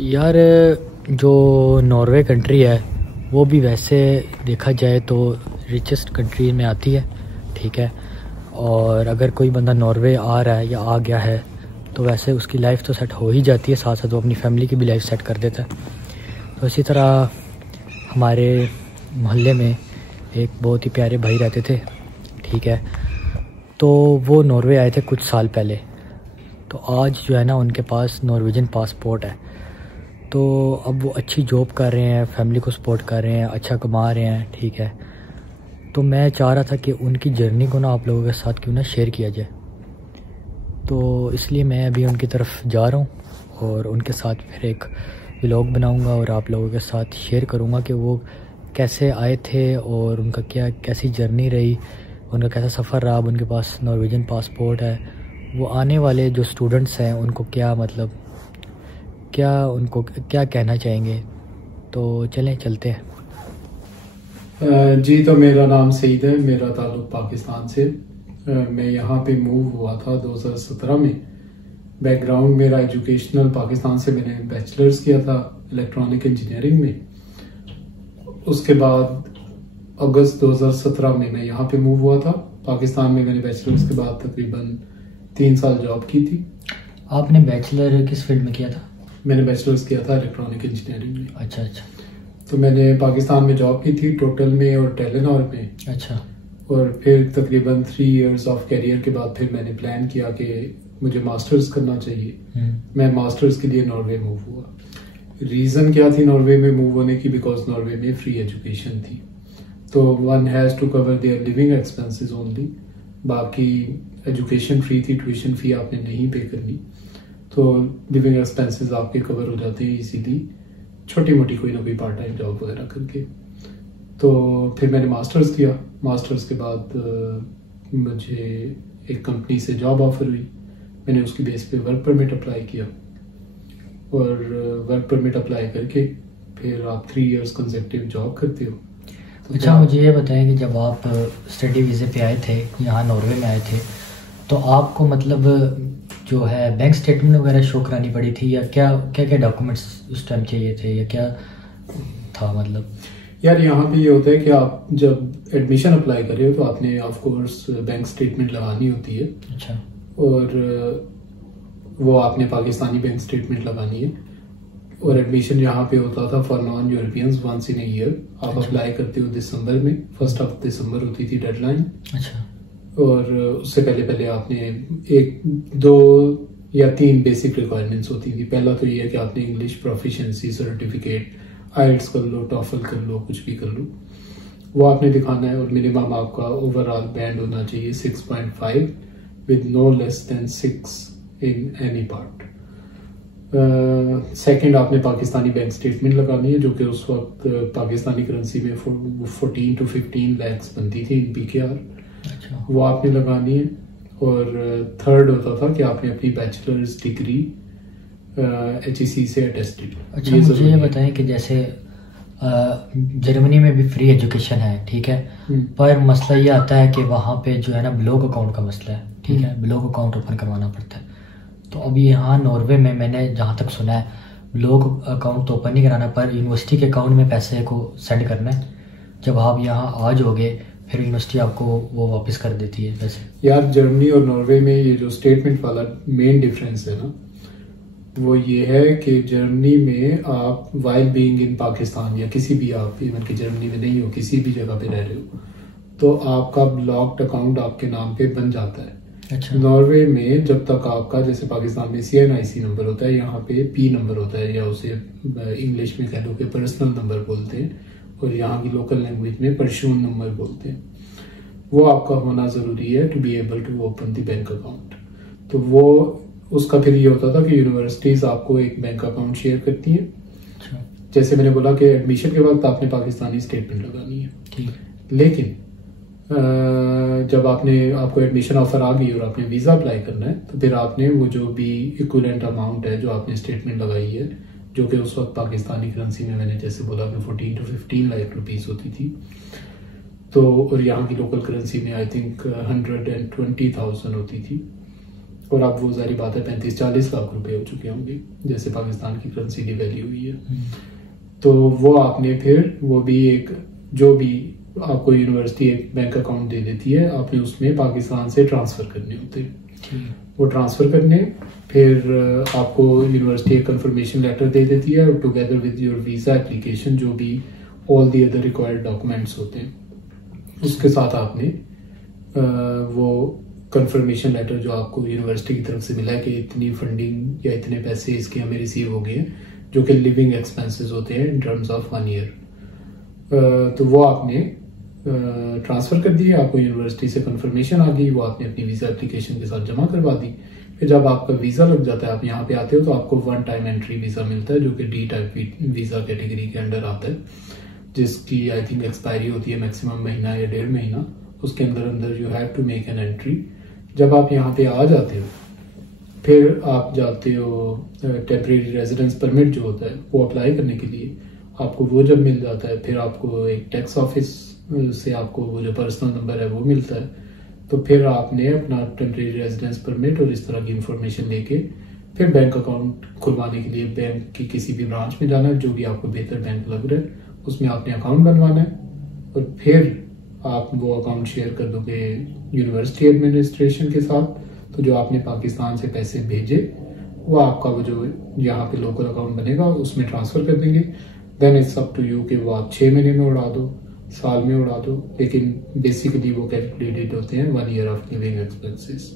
यार जो Norway country है वो भी वैसे देखा जाए तो रिचेस्ट कंट्री में आती है, ठीक है। और अगर कोई बंदा नॉर्वे आ रहा है या आ गया है तो वैसे उसकी लाइफ तो सेट हो ही जाती है, साथ साथ वो अपनी फैमिली की भी लाइफ सेट कर देता है। तो इसी तरह हमारे मोहल्ले में एक बहुत ही प्यारे भाई रहते थे, ठीक है। तो वो नॉर्वे आए थे कुछ साल पहले। तो आज जो है ना उनके पास नॉर्वेजियन पासपोर्ट है। तो अब वो अच्छी जॉब कर रहे हैं, फैमिली को सपोर्ट कर रहे हैं, अच्छा कमा रहे हैं, ठीक है। तो मैं चाह रहा था कि उनकी जर्नी को ना आप लोगों के साथ क्यों ना शेयर किया जाए। तो इसलिए मैं अभी उनकी तरफ जा रहा हूँ और उनके साथ फिर एक व्लॉग बनाऊँगा और आप लोगों के साथ शेयर करूँगा कि वो कैसे आए थे और उनका कैसी जर्नी रही, उनका कैसा सफ़र रहा। अब उनके पास नॉर्वेजियन पासपोर्ट है, वो आने वाले जो स्टूडेंट्स हैं उनको क्या कहना चाहेंगे। तो चलें चलते हैं। जी, तो मेरा नाम सईद है, मेरा ताल्लुक पाकिस्तान से। मैं यहाँ पे मूव हुआ था 2017 में। बैकग्राउंड मेरा एजुकेशनल पाकिस्तान से, मैंने बैचलर्स किया था इलेक्ट्रॉनिक इंजीनियरिंग में। उसके बाद अगस्त 2017 में मैं यहाँ पे मूव हुआ था पाकिस्तान में। मैंने बैचलर्स के बाद तकरीबन 3 साल जॉब की थी। आपने बैचलर किस फील्ड में किया था? मैंने बैचलर्स किया था इलेक्ट्रॉनिक इंजीनियरिंग में। अच्छा। तो मैंने पाकिस्तान में जॉब की थी टोटल में और टेलीनॉर में। अच्छा। और फिर तकरीबन 3 इयर्स ऑफ करियर के बाद फिर मैंने प्लान किया कि मुझे मास्टर्स करना चाहिए। मैं मास्टर्स के लिए नॉर्वे मूव हुआ। रीज़न क्या थी नॉर्वे में मूव होने की? बिकॉज नॉर्वे में फ्री एजुकेशन थी। तो one has to cover their living expenses only. बाकी एजुकेशन फ्री थी, ट्यूशन फी आपने नहीं पे करनी, तो लिविंग एक्सपेंसेस आपके कवर हो जाते हैं इसीलिए, छोटी मोटी कोई ना कोई पार्ट टाइम जॉब वगैरह करके। तो फिर मैंने मास्टर्स किया। मास्टर्स के बाद मुझे एक कंपनी से जॉब ऑफर हुई। मैंने उसकी बेस पे वर्क परमिट अप्लाई किया और वर्क परमिट अप्लाई करके फिर आप 3 इयर्स कंसेक्टिव जॉब करते हो। तो अच्छा, मुझे ये बताएं कि जब आप स्टडी वीज़े पे आए थे, यहाँ नॉर्वे में आए थे, तो आपको मतलब जो है बैंक स्टेटमेंट वगैरह शो करानी पड़ी थी या क्या डॉक्यूमेंट्स उस टाइम चाहिए थे या क्या था? मतलब यार यहाँ पे ये होता है कि आप जब एडमिशन अप्लाई कर रहे हो तो आपने ऑफ कोर्स बैंक स्टेटमेंट लगानी होती है। अच्छा। और वो आपने पाकिस्तानी बैंक स्टेटमेंट लगानी है। और एडमिशन यहाँ पे होता था for non Europeans once in a year. आप अप्लाई करते हो दिसंबर में, 1 दिसंबर होती थी डेडलाइन। अच्छा। और उससे पहले आपने 1, 2 या 3 बेसिक रिक्वायरमेंट्स होती थी। पहला तो ये है कि आपने इंग्लिश प्रोफिशिएंसी सर्टिफिकेट, आइल्स कर लो, टॉफल कर लो, कुछ भी कर लो, वो आपने दिखाना है। और मिनिमम आपका ओवरऑल बैंड होना चाहिए 6.5 with no less than 6 in any part. Second, आपने पाकिस्तानी बैंक स्टेटमेंट लगानी है जो कि उस वक्त पाकिस्तानी करेंसी में 14 to 15 lakhs बनती थी इन PKR। अच्छा। वो आपने लगानी है। और थर्ड होता था कि आपने अपनी बैचलर्स डिग्री HEC से अटेस्टेड। अच्छा, मुझे ये बताएं कि जैसे जर्मनी में भी फ्री एजुकेशन है, ठीक है, पर मसला ये आता है कि वहाँ पे जो है ना ब्लॉक अकाउंट का मसला है, ठीक है, ब्लॉक अकाउंट ओपन करवाना पड़ता है। तो अभी यहाँ नॉर्वे में मैंने जहाँ तक सुना है ब्लॉक अकाउंट तो ओपन नहीं कराना, पर यूनिवर्सिटी के अकाउंट में पैसे को सेंड करना है। जब आप यहाँ आ जाओगे फिर यूनिवर्सिटी आपको वो वापस कर देती है पैसे। यार जर्मनी और नॉर्वे में ये जो स्टेटमेंट वाला मेन डिफरेंस है ना, वो ये है कि जर्मनी में आप वाइल बीइंग इन पाकिस्तान या किसी भी, आप इवन कि जर्मनी में नहीं हो, किसी भी जगह पे रह रहे हो, तो आपका ब्लॉक्ड अकाउंट आपके नाम पे बन जाता है। अच्छा। नॉर्वे में जब तक आपका, जैसे पाकिस्तान में CNIC नंबर होता है, यहाँ पे P नंबर होता है, या उसे इंग्लिश में कह लो कि पर्सनल नंबर बोलते हैं, और यहाँ की लोकल लैंग्वेज में परशून नंबर बोलते हैं। वो आपका होना जरूरी है to be able to open the bank account. तो वो उसका फिर ये होता था कि यूनिवर्सिटीज आपको एक बैंक अकाउंट शेयर करती हैं। अच्छा। जैसे मैंने बोला कि एडमिशन के वक्त आपने पाकिस्तानी स्टेटमेंट लगानी है, ठीक। लेकिन जब आपको एडमिशन ऑफर आ गई और आपने वीजा अप्लाई करना है, तो फिर आपने वो जो भी इक्विवेलेंट अमाउंट है जो आपने स्टेटमेंट लगाई है, जो कि उस वक्त पाकिस्तानी करेंसी में मैंने जैसे बोला कि 14 to 15 लाख रुपीस होती थी, तो और यहाँ की लोकल करेंसी में आई थिंक 120,000 होती थी। और अब वो सारी बात है 35-40 लाख रुपए हो चुके होंगे, जैसे पाकिस्तान की करेंसी डिवैल्यू हुई है। तो वो आपने फिर वो भी एक, जो भी आपको यूनिवर्सिटी एक बैंक अकाउंट दे देती है, आपने उसमें पाकिस्तान से ट्रांसफर करने होते हैं। वो ट्रांसफर करने, फिर आपको यूनिवर्सिटी एक कंफर्मेशन लेटर दे देती है together with your visa application, जो भी all the other required documents होते हैं, उसके साथ आपने वो कंफर्मेशन लेटर जो आपको यूनिवर्सिटी की तरफ से मिला है कि इतनी फंडिंग या इतने पैसे इसके हमें रिसीव हो गए हैं, जो कि लिविंग एक्सपेंसेस होते हैं इन टर्म्स ऑफ 1 ईयर, तो वो आपने ट्रांसफर कर दिए। आपको यूनिवर्सिटी से कंफर्मेशन आ गई, वो आपने अपनी वीजा एप्लीकेशन के साथ जमा करवा दी। फिर जब आपका वीजा लग जाता है, आप यहाँ पे आते हो, तो आपको 1 टाइम एंट्री वीजा मिलता है, जो कि डी टाइप वीजा कैटेगरी के अंडर आता है, जिसकी आई थिंक एक्सपायरी होती है मैक्सिमम महीना या 1.5 महीना। उसके अंदर अंदर you have to make an entry. जब आप यहाँ पे आ जाते हो, फिर आप जाते हो टेम्परेरी रेजिडेंस परमिट जो होता है वो अप्लाई करने के लिए। आपको वो जब मिल जाता है, फिर आपको एक टैक्स ऑफिस से आपको वो जो पर्सनल नंबर है वो मिलता है। तो फिर आपने अपना टेम्परेरी रेजिडेंस परमिट और इस तरह की इंफॉर्मेशन लेके फिर बैंक अकाउंट खुलवाने के लिए बैंक की किसी भी ब्रांच में जाना है, जो भी आपको बेहतर बैंक लग रहा है, उसमें आपने अकाउंट बनवाना है। और फिर आप वो अकाउंट शेयर कर दोगे यूनिवर्सिटी एडमिनिस्ट्रेशन के साथ। तो जो आपने पाकिस्तान से पैसे भेजे, वो आपका वो जो यहाँ पे लोकल अकाउंट बनेगा उसमें ट्रांसफर कर देंगे। Then it's up to you कि वो आप 6 महीने में उड़ा दो, साल में उड़ा दो, लेकिन बेसिकली वो कैलकुलेटेड होते हैं 1 ईयर ऑफ लिविंग एक्सपेंसेस।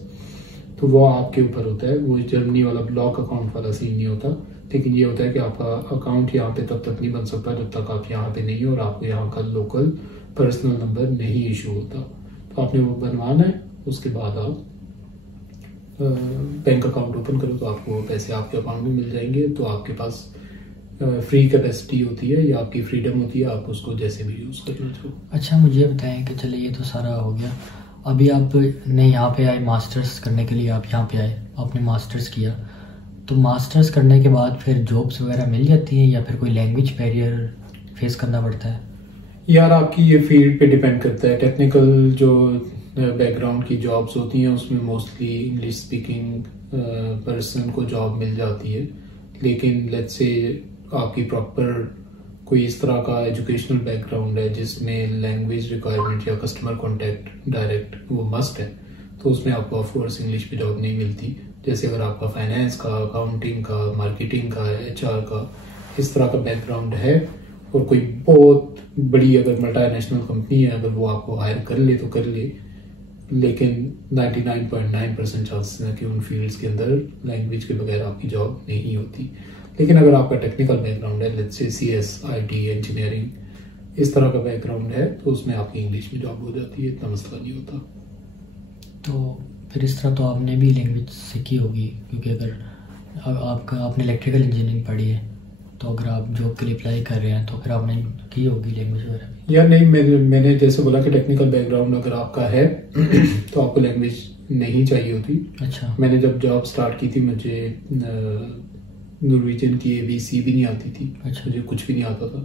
तो वो आपके ऊपर होता है। वो जर्मनी वाला ब्लॉक अकाउंट वाला सीन नहीं होता, लेकिन ये होता है कि आपका अकाउंट यहाँ पे तब तक नहीं बन सकता जब तक आप यहाँ पे नहीं हो और आपको यहाँ का लोकल पर्सनल नंबर नहीं इशू होता। तो आपने वो बनवाना है। उसके बाद आप बैंक अकाउंट ओपन करो तो आपको पैसे आपके अकाउंट में मिल जाएंगे। तो आपके पास फ्री कैपेसिटी होती है या आपकी फ्रीडम होती है, आप उसको जैसे भी यूज़ कर लो। अच्छा, मुझे बताएं कि चलिए ये तो सारा हो गया। अभी आप ने यहाँ पे आए मास्टर्स करने के लिए, आप यहाँ पे आए, आपने मास्टर्स किया, तो मास्टर्स करने के बाद फिर जॉब्स वगैरह मिल जाती हैं या फिर कोई लैंग्वेज बैरियर फेस करना पड़ता है? यार आपकी ये फील्ड पे डिपेंड करता है। टेक्निकल जो बैकग्राउंड की जॉब्स होती हैं उसमें मोस्टली इंग्लिश स्पीकिंग पर्सन को जॉब मिल जाती है। लेकिन लेट्स से आपकी प्रॉपर कोई इस तरह का एजुकेशनल बैकग्राउंड है जिसमें लैंग्वेज रिक्वायरमेंट या कस्टमर कॉन्टैक्ट डायरेक्ट वो मस्ट है, तो उसमें आपको ऑफकोर्स इंग्लिश पे जॉब नहीं मिलती। जैसे अगर आपका फाइनेंस का, अकाउंटिंग का, मार्केटिंग का, HR का इस तरह का बैकग्राउंड है और कोई बहुत बड़ी अगर मल्टीनेशनल कंपनी है, अगर वो आपको हायर कर ले तो कर ले, लेकिन 99.9% चांसेस है कि उन फील्ड्स के अंदर लैंग्वेज के बगैर आपकी जॉब नहीं होती। लेकिन अगर आपका टेक्निकल बैकग्राउंड है, let's say CS, IT, engineering इस तरह का बैकग्राउंड है, तो उसमें आपकी इंग्लिश में जॉब हो जाती है, इतना मसला नहीं होता। तो फिर इस तरह तो आपने भी लैंग्वेज सीखी होगी, क्योंकि अगर आपने इलेक्ट्रिकल इंजीनियरिंग पढ़ी है तो अगर आप जॉब के लिए अप्लाई कर रहे हैं तो फिर आपने की होगी लैंग्वेज वगैरह? यार नहीं, मैंने जैसे बोला कि टेक्निकल बैकग्राउंड अगर आपका है तो आपको लैंग्वेज नहीं चाहिए होती। अच्छा। मैंने जब जॉब स्टार्ट की थी, मुझे नॉर्वेजियन की ABC भी नहीं आती थी। अच्छा। मुझे कुछ भी नहीं आता था,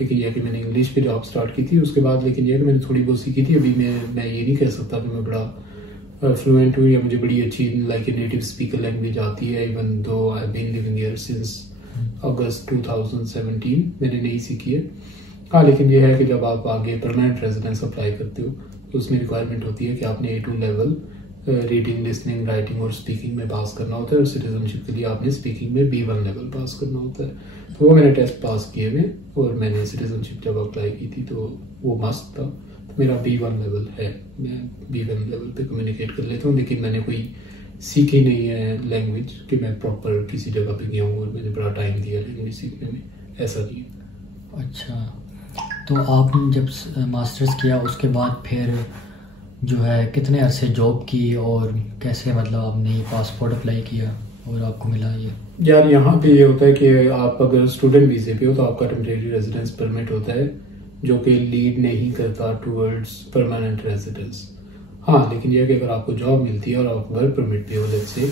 लेकिन यह कि मैंने इंग्लिश पे जॉब स्टार्ट की थी उसके बाद। लेकिन यह कि मैंने थोड़ी बहुत सीखी थी। अभी मैं ये नहीं कह सकता कि मैं बड़ा फ्लुएंट हूँ या मुझे बड़ी अच्छी like a native speaker language आती है, even though I have been living here since August 2017 मैंने नहीं सीखी है। हाँ, लेकिन यह है कि जब आप आगे परमानेंट रेजिडेंस अप्लाई करते हो तो उसमें रिक्वायरमेंट होती है कि आपने A2 level reading, listening, writing और स्पीकिंग में पास करना होता है, और सिटीजनशिप के लिए आपने स्पीकिंग में B1 लेवल पास करना होता है। तो वो मैंने टेस्ट पास किए हुए, और मैंने सिटीजनशिप जब अप्लाई की थी तो वो मस्त था। तो मेरा B1 लेवल है, मैं B1 लेवल पे कम्युनिकेट कर लेता हूँ। लेकिन मैंने कोई सीखी नहीं है लैंग्वेज कि मैं प्रॉपर किसी जगह पे गया हूँ और मैंने बड़ा टाइम दिया लैंग्वेज सीखने में, ऐसा नहीं है। अच्छा, तो आपने जब मास्टर्स किया उसके बाद फिर जो है कितने अरसे जॉब की और कैसे, मतलब आपने पासपोर्ट अप्लाई किया और आपको मिला ये? यार यहाँ पे ये होता है कि आप अगर स्टूडेंट वीजे पे हो तो आपका टेम्परेरी रेजिडेंस परमिट होता है, जो कि लीड नहीं करता टूवर्ड्स परमानेंट रेजिडेंस। हाँ, लेकिन यह कि अगर आपको जॉब मिलती है और आप वर्क परमिट पे हो लेट्स से,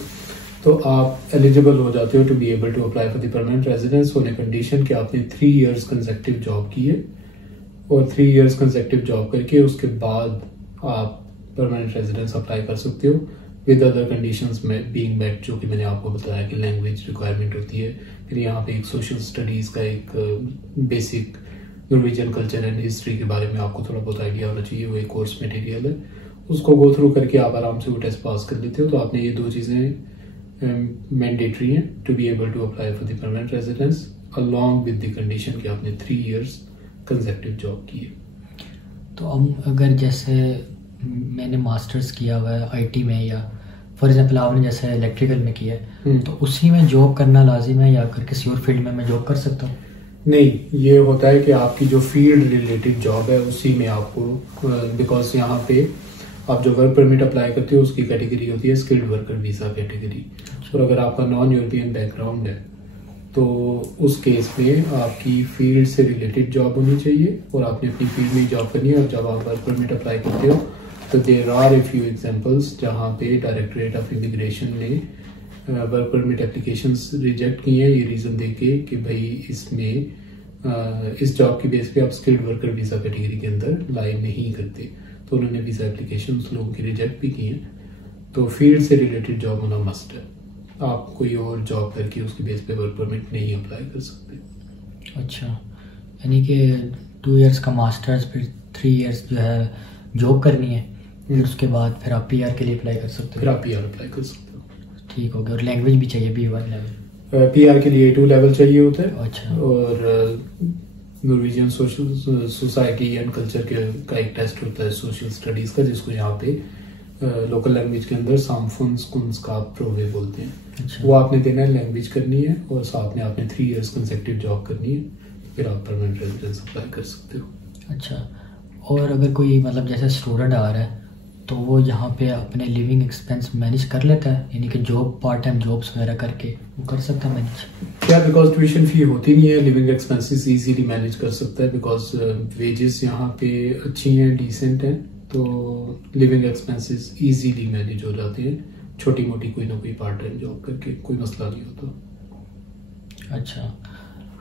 तो आप एलिजिबल हो जाते हो to be able to apply for the permanent residence on a condition कि आपने 3 इयर्स कंसेक्टिव जॉब की है, और 3 इयर्स कंसेक्टिव जॉब करके उसके बाद आप परमानेंट रेजिडेंस अप्लाई कर सकते हो। विद अदर कंडीशंस में बीइंग मेट, जो कि मैंने आपको बताया कि लैंग्वेज रिक्वायरमेंट होती है। फिर यहाँ पे एक सोशल स्टडीज का एक basic Norwegian culture and history के बारे में आपको थोड़ा बहुत आइडिया होना चाहिए, वो एक कोर्स मटेरियल है, उसको गो थ्रू करके आप आराम से वो टेस्ट पास कर लेते हो। तो आपने ये 2 चीज़ें मैंडेटरी हैं to be able to apply for the permanent residence, along with the condition कि आपने 3 years कंसेक्टिव जॉब की है। तो अब अगर जैसे मैंने मास्टर्स किया हुआ है आईटी में, या फॉर एग्जांपल आपने जैसे इलेक्ट्रिकल में किया है, तो उसी में जॉब करना लाजिम है या अगर किसी और फील्ड में मैं जॉब कर सकता हूँ? नहीं, ये होता है कि आपकी जो फील्ड रिलेटेड जॉब है उसी में आपको, बिकॉज यहाँ पे आप जो वर्क परमिट अप्लाई करते हो उसकी कैटेगरी होती है स्किल्ड वर्कर वीज़ा कैटेगरी। और अगर आपका नॉन यूरोपियन बैकग्राउंड है तो उस केस में आपकी फील्ड से रिलेटेड जॉब होनी चाहिए और आपने अपनी फील्ड में जॉब करनी है। और जब आप वर्क परमिट अप्लाई करते हो तो there are a few examples जहाँ पे डायरेक्टरेट ऑफ इमिग्रेशन ने वर्क परमिट एप्लीकेशंस रिजेक्ट की हैं ये रीज़न देके कि भाई इसमें इस जॉब की बेस पे आप स्किल्ड वर्कर वीज़ा कैटेगरी के अंदर लाइन नहीं करते, तो उन्होंने वीज़ा एप्लीकेशंस लोगों की रिजेक्ट भी की हैं। तो फील्ड से रिलेटेड जॉब होना मस्ट है, आप कोई और जॉब करके उसकी बेस पे वर्क परमिट नहीं अप्लाई कर सकते। अच्छा, यानी कि 2 years का मास्टर्स, फिर 3 years जो है जॉब करनी है, फिर उसके बाद फिर आप पीआर के लिए अप्लाई कर सकते हो? फिर आप पीआर अप्लाई कर सकते हो। ठीक हो गया। और लैंग्वेज भी चाहिए B1 लेवल? पीआर के लिए A2 लेवल चाहिए होता है। अच्छा। और Norwegian social society and culture का एक टेस्ट होता है सोशल स्टडीज का, जिसको यहाँ पे लोकल लैंग्वेज के अंदर samfunnskunnskap प्रोवे बोलते हैं। अच्छा। वो आपने देना है, लैंग्वेज करनी है और साथ में आपने 3 years कंसेक्टिव जॉब करनी है, फिर आप परमानेंट रेजिडेंस अप्लाई कर सकते हो। अच्छा, और अगर कोई मतलब जैसे स्टूडेंट आ रहा है तो वो यहाँ पे अपने लिविंग एक्सपेंस मैनेज कर लेता है, यानी कि जॉब पार्ट टाइम जॉब्स वगैरह करके वो कर सकता है मैनेज? क्या, बिकॉज ट्यूशन फी होती नहीं है, लिविंग एक्सपेंसेस इजीली मैनेज कर सकता है बिकॉज वेजेस यहाँ पे अच्छी हैं, डिसेंट हैं, तो लिविंग एक्सपेंसेस इजीली मैनेज हो जाते हैं। छोटी मोटी कोई ना कोई पार्ट टाइम जॉब करके कोई मसला नहीं होता। अच्छा,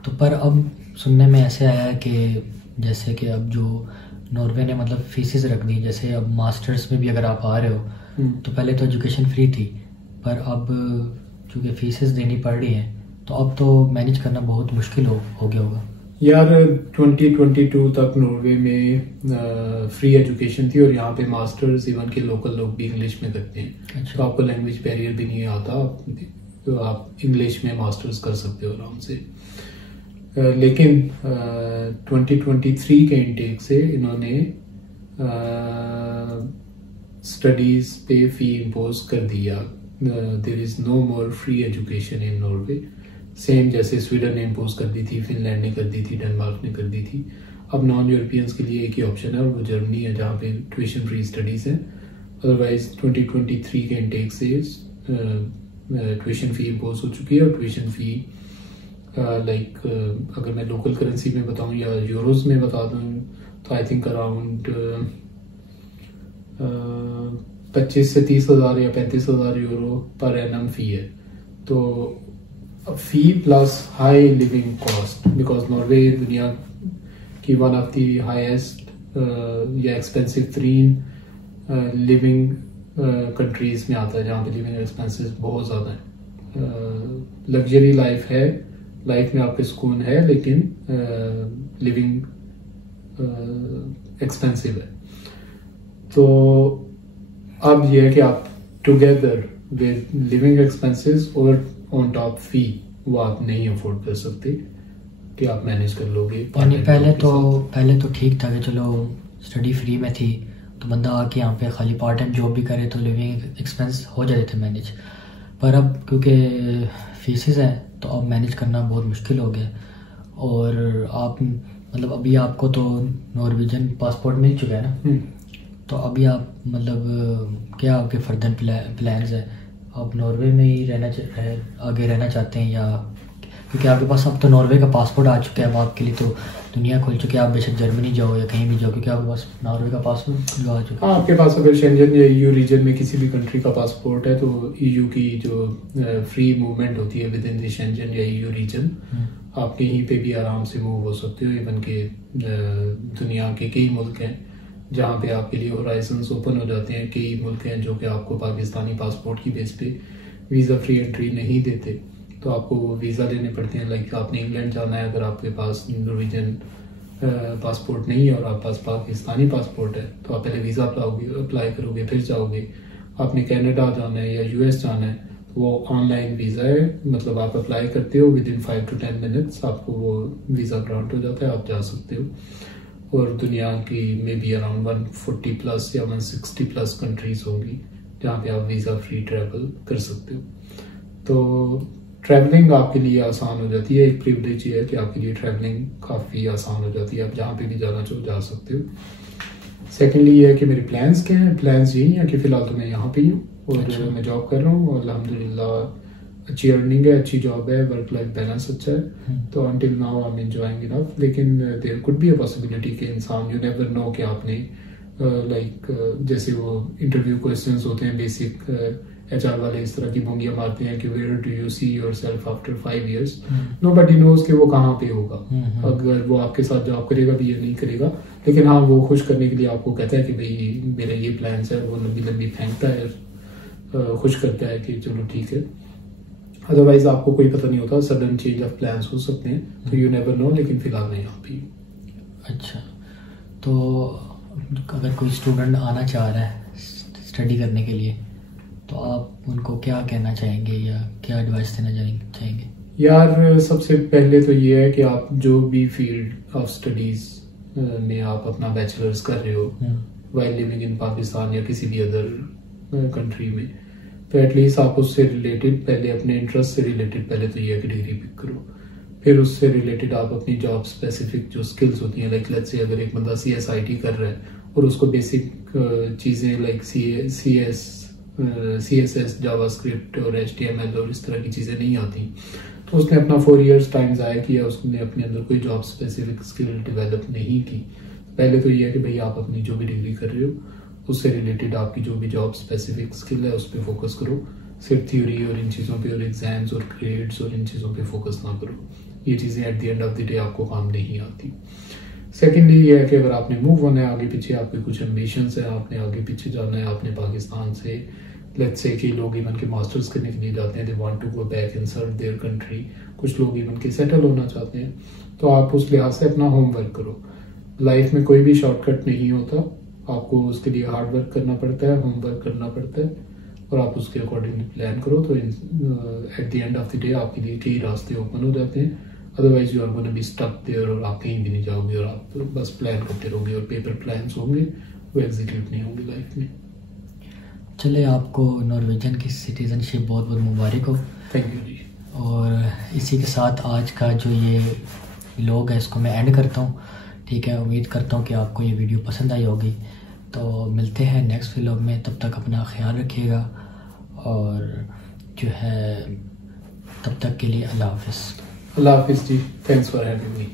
तो पर अब सुनने में ऐसे आया है कि जैसे कि अब जो नॉर्वे ने मतलब फीसेस रख दी, जैसे अब मास्टर्स में भी अगर आप आ रहे हो तो पहले तो एजुकेशन फ्री थी, पर अब चूँकि फीसेस देनी पड़ रही हैं तो अब तो मैनेज करना बहुत मुश्किल हो गया होगा। यार 2022 तक नॉर्वे में फ्री एजुकेशन थी और यहाँ पे मास्टर्स इवन के लोकल लोग भी इंग्लिश में करते हैं। अच्छा। तो आपको लैंग्वेज बैरियर भी नहीं आता, तो आप इंग्लिश में मास्टर्स कर सकते हो आराम से। लेकिन 2023 के इनटेक से इन्होंने स्टडीज पे फी इम्पोज कर दिया। There is no more free education in Norway, same जैसे स्वीडन ने इम्पोज कर दी थी, फिनलैंड ने कर दी थी, डेनमार्क ने कर दी थी। अब नॉन यूरोपियंस के लिए एक ही ऑप्शन है और वो जर्मनी है, जहाँ पे ट्यूशन फ्री स्टडीज है। अदरवाइज 2023 के इनटेक से ट्यूशन फी इम्पोज हो चुकी है और ट्यूशन फी अगर मैं लोकल करेंसी में बताऊं या यूरोज में बता दूं तो आई थिंक अराउंड 25 से 30 हज़ार या 35,000 यूरो पर एनम फी है। तो फी plus high living cost, because Norway दुनिया की वन ऑफ द हाईएस्ट या एक्सपेंसिव 3 लिविंग कंट्रीज में आता है, जहाँ पे लिविंग एक्सपेंसेस बहुत ज़्यादा है। लग्जरी लाइफ है, लाइफ में आपके सुकून है, लेकिन लिविंग एक्सपेंसिव है। तो अब यह है कि आप टुगेदर विद लिविंग एक्सपेंसेस और ऑन टॉप फी वो आप नहीं अफोर्ड कर सकते कि आप मैनेज कर लोगे। पहले तो ठीक था कि चलो स्टडी फ्री में थी तो बंदा आके यहाँ पे खाली पार्ट टाइम जॉब भी करे तो लिविंग एक्सपेंस हो जाते थे मैनेज, पर अब क्योंकि फीसेस हैं तो अब मैनेज करना बहुत मुश्किल हो गया। और आप मतलब अभी आपको तो नॉर्वेजियन पासपोर्ट मिल चुका है ना, तो अभी आप मतलब क्या आपके फर्दर प्लान्स है? आप नॉर्वे में ही आगे रहना चाहते हैं, या क्योंकि आपके पास अब तो नॉर्वे का पासपोर्ट आ चुका है, अब आपके लिए तो दुनिया खुल चुकी है, आप बेशक जर्मनी जाओ या कहीं भी जाओ क्योंकि आपके पास नॉर्वे का पासपोर्ट जो आ चुका है। आपके पास अगर शेंजन या EU रीजन में किसी भी कंट्री का पासपोर्ट है तो EU की जो फ्री मूवमेंट होती है विद इन द शेंजन या EU रीजन, आप कहीं पे भी आराम से मूव हो सकते हो। इवन के दुनिया के कई मुल्क हैं जहाँ पे आपके लिए होराइजन्स ओपन हो जाते हैं। कई मुल्क हैं जो कि आपको पाकिस्तानी पासपोर्ट की बेस पे वीज़ा फ्री एंट्री नहीं देते, तो आपको वो वीज़ा लेने पड़ते हैं। लाइक आपने इंग्लैंड जाना है, अगर आपके पास नॉर्वेजियन पासपोर्ट नहीं है और आपके पास पाकिस्तानी पासपोर्ट है, तो आप पहले वीज़ा अप्लाई करोगे, फिर जाओगे। आपने कनाडा जाना है या यूएस जाना है, तो वो ऑनलाइन वीज़ा है, मतलब आप अप्लाई करते हो, विद इन 5 to 10 मिनट्स आपको वो वीज़ा ग्रांट हो जाता है, आप जा सकते हो। और दुनिया की मे बी अराउंड 140 प्लस या 160 प्लस कंट्रीज होंगी जहाँ पे आप वीज़ा फ्री ट्रैवल कर सकते हो। तो ट्रैवलिंग आपके लिए आसान हो जाती है। एक प्रिविलेज ये है कि आपके लिए ट्रैवलिंग काफ़ी आसान हो जाती है, आप जहाँ पे भी जाना चाहो जा सकते हो। सेकेंडली ये है कि मेरे प्लान्स क्या हैं। प्लान्स यही हैं कि फ़िलहाल तो मैं यहाँ पे ही हूँ और मैं जॉब कर रहा हूँ और अल्हम्दुलिल्लाह अच्छी अर्निंग है, अच्छी जॉब है, वर्क लाइफ बैलेंस अच्छा है। तो until now I am enjoying enough. लेकिन there could be a possibility कि इंसान, यू नेवर नो कि आपने जैसे वो इंटरव्यू क्वेश्चंस होते हैं बेसिक, एचआर वाले इस तरह की बोंगियां मारते हैं कि where do you see yourself after 5 years। Nobody knows कि वो कहाँ पे होगा, अगर वो आपके साथ जॉब करेगा भी या नहीं करेगा। लेकिन हाँ, वो खुश करने के लिए आपको कहता है कि भाई मेरा ये प्लान्स है, वो लंबी लंबी फेंकता है, खुश करता है कि चलो ठीक है। अदरवाइज आपको कोई पता नहीं होता, सडन चेंज ऑफ प्लान्स हो सकते हैं, तो यू नेवर नो। लेकिन फिलहाल मैं यहाँ भी। अच्छा, तो अगर कोई स्टूडेंट आना चाह रहा है स्टडी करने के लिए, तो आप उनको क्या कहना चाहेंगे या क्या एडवाइस देना चाहेंगे? यार सबसे पहले तो ये है कि आप जो भी फील्ड ऑफ स्टडीज में आप अपना बैचलर्स कर रहे हो वाइल लिविंग इन पाकिस्तान या किसी भी अदर कंट्री में, तो एटलीस्ट आप उससे रिलेटेड पहले अपने इंटरेस्ट से रिलेटेड पहले तो ये है कि डिग्री पिक करो। फिर उससे रिलेटेड आप अपनी जॉब स्पेसिफिक जो स्किल्स होती हैं, लाइक लेट्स से अगर एक बंदा CSIT कर रहा है और उसको बेसिक चीज़ें लाइक CSS, जावास्क्रिप्ट और HTML और इस तरह की चीज़ें नहीं आती, तो उसने अपना 4 years टाइम ज़ाया किया, उसने अपने अंदर कोई जॉब स्पेसिफिक स्किल डेवलप नहीं की। पहले तो ये है कि भाई आप अपनी जो भी डिग्री कर रहे हो उससे रिलेटेड आपकी जो भी जॉब स्पेसिफिक स्किल है उस पर फोकस करो। सिर्फ थ्योरी और इन चीज़ों पे और एग्जाम्स और ग्रेड्स और इन चीज़ों पे फोकस ना करो, ये चीज़ें eight the end of the day आपको काम नहीं आती। सेकेंडली ये है कि अगर आपने मूव होना है आगे पीछे, आपके कुछ एम्बिशंस हैं, आपने आगे पीछे जाना है, आपने पाकिस्तान से लेट्स से कि लोग इवन के मास्टर्स करने के लिए जाते हैं, they want to go back and serve their country, कुछ लोग इवन के सेटल होना चाहते हैं, तो आप उस लिहाज से अपना होमवर्क करो। लाइफ में कोई भी शॉर्टकट नहीं होता, आपको उसके लिए हार्ड वर्क करना पड़ता है, होमवर्क करना पड़ता है, और आप उसके अकॉर्डिंगली प्लान करो, तो at the end of the day आपके लिए कई रास्ते ओपन हो जाते हैं। Otherwise you are gonna be stuck there और आप कहीं भी नहीं जाओगे और आप बस प्लान करते रहोगे और पेपर प्लान्स होंगे, वो एग्जीक्यूट नहीं होंगे लाइफ में। चले, आपको नॉर्वेजियन की सिटीजनशिप बहुत बहुत मुबारक हो। थैंक यू जी। और इसी के साथ आज का जो ये व्लॉग है इसको मैं एंड करता हूँ। ठीक है, उम्मीद करता हूँ कि आपको ये वीडियो पसंद आई होगी। तो मिलते हैं नेक्स्ट व्लॉग में, तब तक अपना ख्याल रखिएगा और जो है तब तक के लिए अल्लाह हाफिज़। अल्लाह हाफिज़ जी, थैंक्स फॉर हैविंग मी।